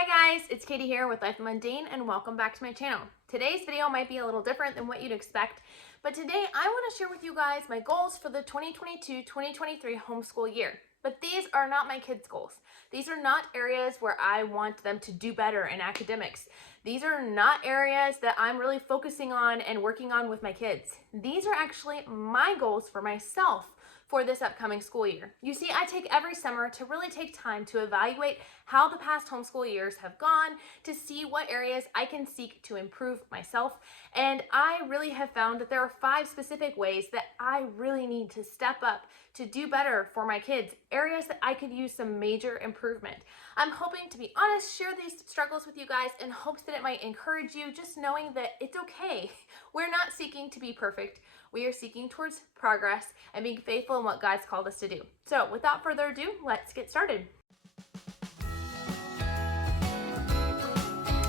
Hi guys, it's Katie here with Life Mundane and welcome back to my channel. Today's video might be a little different than what you'd expect, but today I want to share with you guys my goals for the 2022-2023 homeschool year. But these are not my kids' goals. These are not areas where I want them to do better in academics. These are not areas that I'm really focusing on and working on with my kids. These are actually my goals for myself for this upcoming school year. You see, I take every summer to really take time to evaluate how the past homeschool years have gone, to see what areas I can seek to improve myself. And I really have found that there are 5 specific ways that I really need to step up to do better for my kids, areas that I could use some major improvement. I'm hoping, to be honest, share these struggles with you guys in hopes that it might encourage you, just knowing that it's okay. We're not seeking to be perfect. We are seeking towards progress and being faithful in what God's called us to do. So without further ado, let's get started.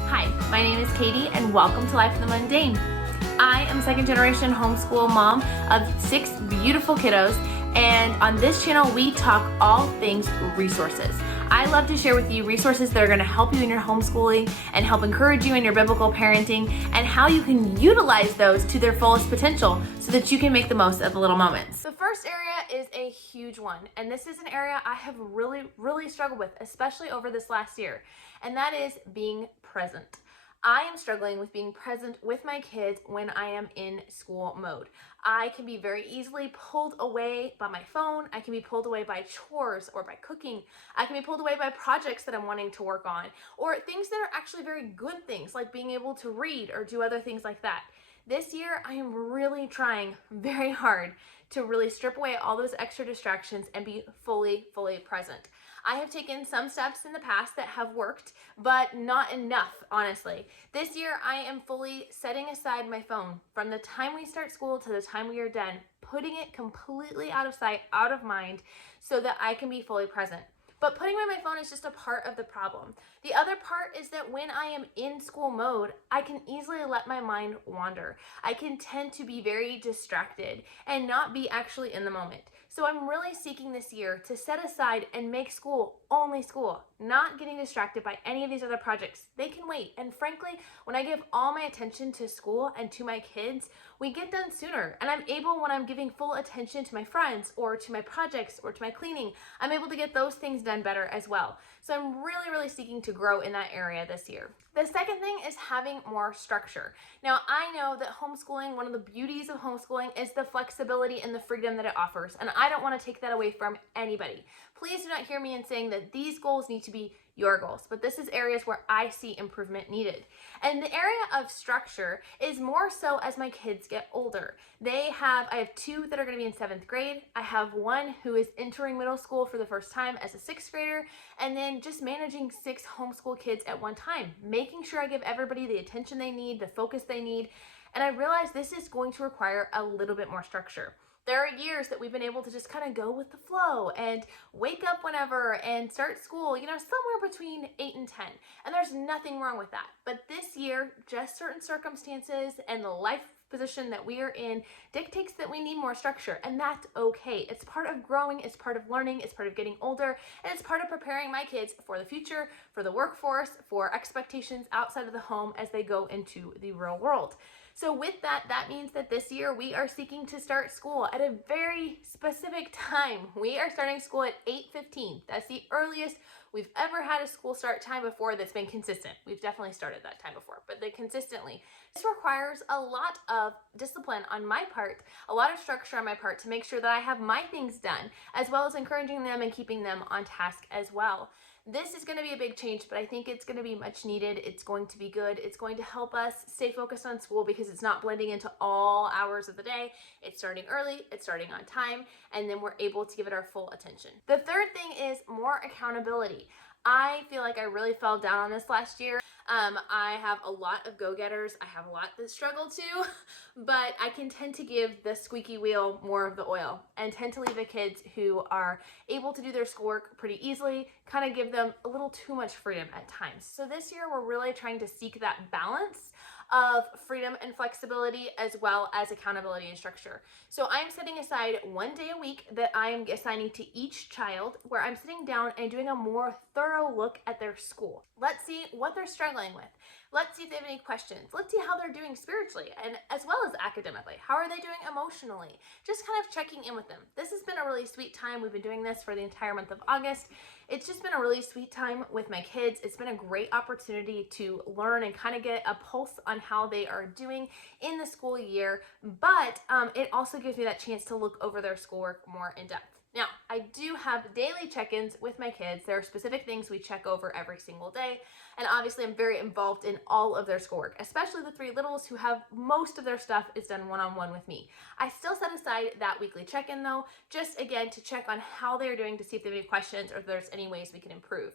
Hi, my name is Katie and welcome to Life in the Mundane. I am a second generation homeschool mom of 6 beautiful kiddos, and on this channel we talk all things resources. I love to share with you resources that are going to help you in your homeschooling and help encourage you in your biblical parenting, and how you can utilize those to their fullest potential so that you can make the most of the little moments. The first area is a huge one, and this is an area I have really struggled with, especially over this last year, and that is being present. I am struggling with being present with my kids when I am in school mode. I can be very easily pulled away by my phone. I can be pulled away by chores or by cooking. I can be pulled away by projects that I'm wanting to work on, or things that are actually very good things, like being able to read or do other things like that. This year, I am really trying very hard to really strip away all those extra distractions and be fully present. I have taken some steps in the past that have worked, but not enough, honestly. This year, I am fully setting aside my phone from the time we start school to the time we are done, putting it completely out of sight, out of mind, so that I can be fully present. But putting away my phone is just a part of the problem. The other part is that when I am in school mode, I can easily let my mind wander. I can tend to be very distracted and not be actually in the moment. So I'm really seeking this year to set aside and make school only school, not getting distracted by any of these other projects. They can wait. And frankly, when I give all my attention to school and to my kids, we get done sooner. And I'm able, when I'm giving full attention to my friends or to my projects or to my cleaning, I'm able to get those things done better as well. So I'm really seeking to grow in that area this year. The second thing is having more structure. Now, I know that homeschooling, one of the beauties of homeschooling is the flexibility and the freedom that it offers. And I don't want to take that away from anybody. Please do not hear me in saying that these goals need to be your goals, but this is areas where I see improvement needed. And the area of structure is more so as my kids get older. I have 2 that are going to be in 7th grade. I have 1 who is entering middle school for the first time as a 6th grader, and then just managing 6 homeschool kids at one time, making sure I give everybody the attention they need, the focus they need. And I realize this is going to require a little bit more structure. There are years that we've been able to just kind of go with the flow and wake up whenever and start school, somewhere between 8 and 10. And there's nothing wrong with that. But this year, just certain circumstances and the life position that we are in dictates that we need more structure, and that's okay. It's part of growing, it's part of learning, it's part of getting older, and it's part of preparing my kids for the future, for the workforce, for expectations outside of the home as they go into the real world. So with that, that means that this year we are seeking to start school at a very specific time. We are starting school at 8:15. That's the earliest we've ever had a school start time before that's been consistent. We've definitely started that time before, but consistently. This requires a lot of discipline on my part, a lot of structure on my part to make sure that I have my things done, as well as encouraging them and keeping them on task as well. This is going to be a big change, but I think it's going to be much needed. It's going to be good. It's going to help us stay focused on school because it's not blending into all hours of the day. It's starting early, it's starting on time, and then we're able to give it our full attention. The third thing is more accountability. I feel like I really fell down on this last year. I have a lot of go-getters. I have a lot that struggle too, but I can tend to give the squeaky wheel more of the oil and tend to leave the kids who are able to do their schoolwork pretty easily, kind of give them a little too much freedom at times. So this year we're really trying to seek that balance of freedom and flexibility, as well as accountability and structure. So I'm setting aside one day a week that I am assigning to each child, where I'm sitting down and doing a more thorough look at their school. Let's see what they're struggling with. Let's see if they have any questions. Let's see how they're doing spiritually and as well as academically. How are they doing emotionally? Just kind of checking in with them. This has been a really sweet time. We've been doing this for the entire month of August. It's just been a really sweet time with my kids. It's been a great opportunity to learn and kind of get a pulse on how they are doing in the school year, but it also gives me that chance to look over their schoolwork more in depth. Now, I do have daily check-ins with my kids. There are specific things we check over every single day, and obviously I'm very involved in all of their schoolwork, especially the three littles who have most of their stuff is done one-on-one with me. I still set aside that weekly check-in though, just again to check on how they're doing, to see if they have any questions or if there's any ways we can improve.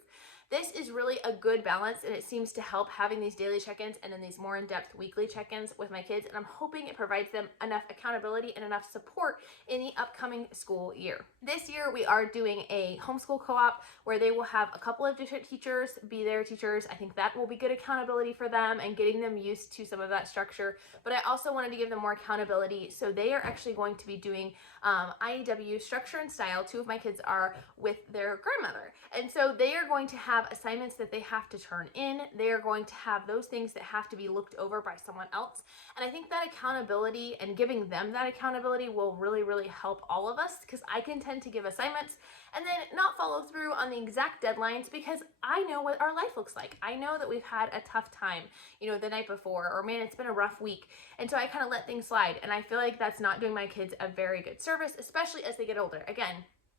This is really a good balance, and it seems to help having these daily check-ins and then these more in-depth weekly check-ins with my kids, and I'm hoping it provides them enough accountability and enough support in the upcoming school year. This year we are doing a homeschool co-op where they will have a couple of different teachers be their teachers. I think that will be good accountability for them and getting them used to some of that structure, but I also wanted to give them more accountability, so they are actually going to be doing IEW structure and style. Two of my kids are with their grandmother, and so they are going to have assignments that they have to turn in. They are going to have those things that have to be looked over by someone else, and I think that accountability and giving them that accountability will really help all of us, because I can tend to give assignments and then not follow through on the exact deadlines because I know what our life looks like. I know that we've had a tough time, the night before, or man, it's been a rough week. And so I kind of let things slide. And I feel like that's not doing my kids a very good service, especially as they get older. Again,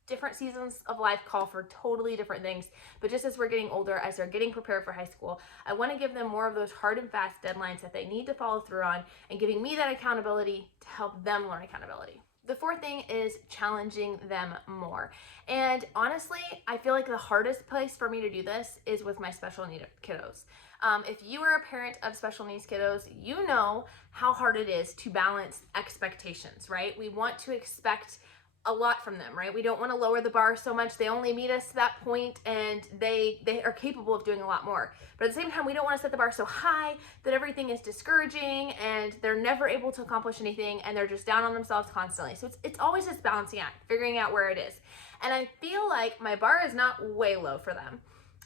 different seasons of life call for totally different things, but just as we're getting older, as they're getting prepared for high school, I want to give them more of those hard and fast deadlines that they need to follow through on, and giving me that accountability to help them learn accountability. The fourth thing is challenging them more. And honestly, I feel like the hardest place for me to do this is with my special needs kiddos. If you are a parent of special needs kiddos, you know how hard it is to balance expectations, right? We want to expect a lot from them, right? We don't want to lower the bar so much. They only meet us to that point, and they are capable of doing a lot more. But at the same time, we don't want to set the bar so high that everything is discouraging and they're never able to accomplish anything and they're just down on themselves constantly. So it's always this balancing act, figuring out where it is. And I feel like my bar is not way low for them,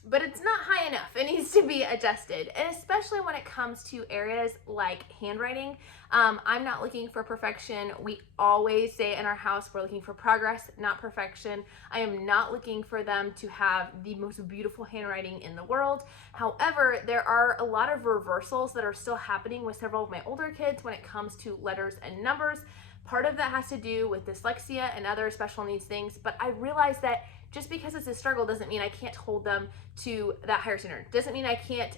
but it's not high enough. It needs to be adjusted. And especially when it comes to areas like handwriting, I'm not looking for perfection. We always say in our house, we're looking for progress, not perfection. I am not looking for them to have the most beautiful handwriting in the world. However, there are a lot of reversals that are still happening with several of my older kids when it comes to letters and numbers. Part of that has to do with dyslexia and other special needs things, but I realize that just because it's a struggle doesn't mean I can't hold them to that higher standard. Doesn't mean I can't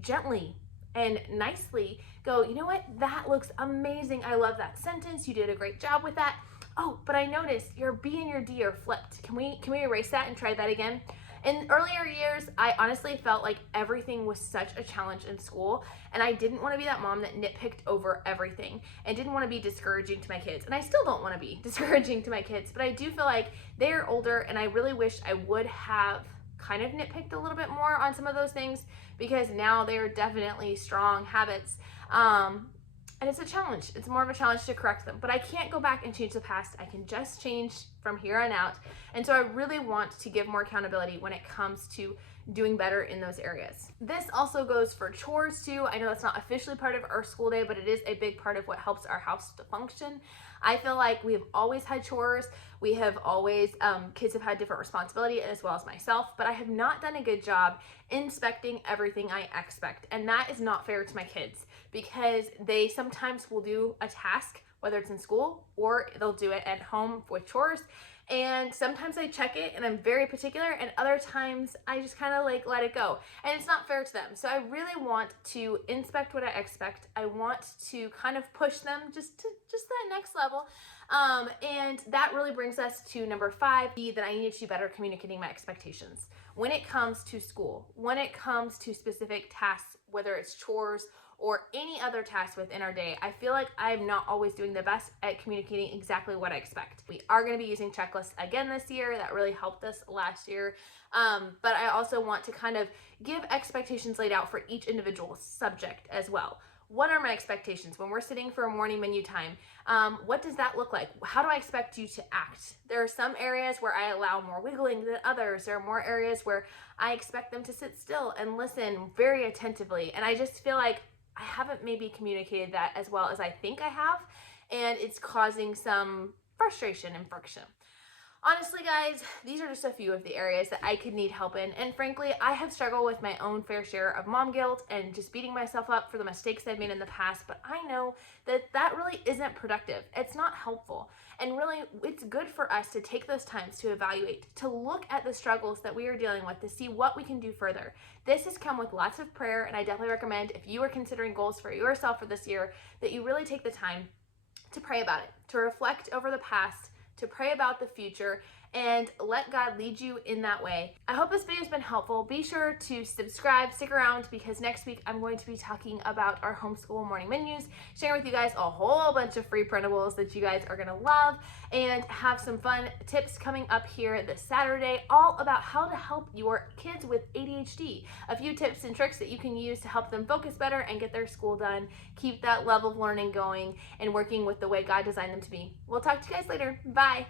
gently and nicely go, you know what, that looks amazing. I love that sentence. You did a great job with that. Oh, but I noticed your B and your D are flipped. Can we erase that and try that again? In earlier years, I honestly felt like everything was such a challenge in school, and I didn't want to be that mom that nitpicked over everything and didn't want to be discouraging to my kids. And I still don't want to be discouraging to my kids, but I do feel like they are older, and I really wish I would have kind of nitpicked a little bit more on some of those things, because now they're definitely strong habits. And it's a challenge. It's more of a challenge to correct them. But I can't go back and change the past. I can just change from here on out. And so I really want to give more accountability when it comes to doing better in those areas. This also goes for chores too. I know that's not officially part of our school day, but it is a big part of what helps our house to function. I feel like we've always had chores. We have always, kids have had different responsibility as well as myself, but I have not done a good job inspecting everything I expect. And that is not fair to my kids, because they sometimes will do a task, whether it's in school or they'll do it at home with chores. And sometimes I check it and I'm very particular, and other times I just kind of like let it go, and it's not fair to them. So I really want to inspect what I expect. I want to kind of push them just that next level. And that really brings us to number 5, that I need to be better communicating my expectations. When it comes to school, when it comes to specific tasks, whether it's chores or any other task within our day, I feel like I'm not always doing the best at communicating exactly what I expect. We are going to be using checklists again this year. That really helped us last year. But I also want to kind of give expectations laid out for each individual subject as well. What are my expectations when we're sitting for a morning menu time? What does that look like? How do I expect you to act? There are some areas where I allow more wiggling than others. There are more areas where I expect them to sit still and listen very attentively. And I just feel like I haven't maybe communicated that as well as I think I have, and it's causing some frustration and friction. Honestly, guys, these are just a few of the areas that I could need help in. And frankly, I have struggled with my own fair share of mom guilt and just beating myself up for the mistakes I've made in the past. But I know that that really isn't productive. It's not helpful. And really, it's good for us to take those times to evaluate, to look at the struggles that we are dealing with, to see what we can do further. This has come with lots of prayer, and I definitely recommend, if you are considering goals for yourself for this year, that you really take the time to pray about it, to reflect over the past, to pray about the future, and let God lead you in that way. I hope this video has been helpful. Be sure to subscribe, stick around, because next week I'm going to be talking about our homeschool morning menus, sharing with you guys a whole bunch of free printables that you guys are gonna love, and have some fun tips coming up here this Saturday, all about how to help your kids with ADHD. A few tips and tricks that you can use to help them focus better and get their school done, keep that love of learning going, and working with the way God designed them to be. We'll talk to you guys later. Bye.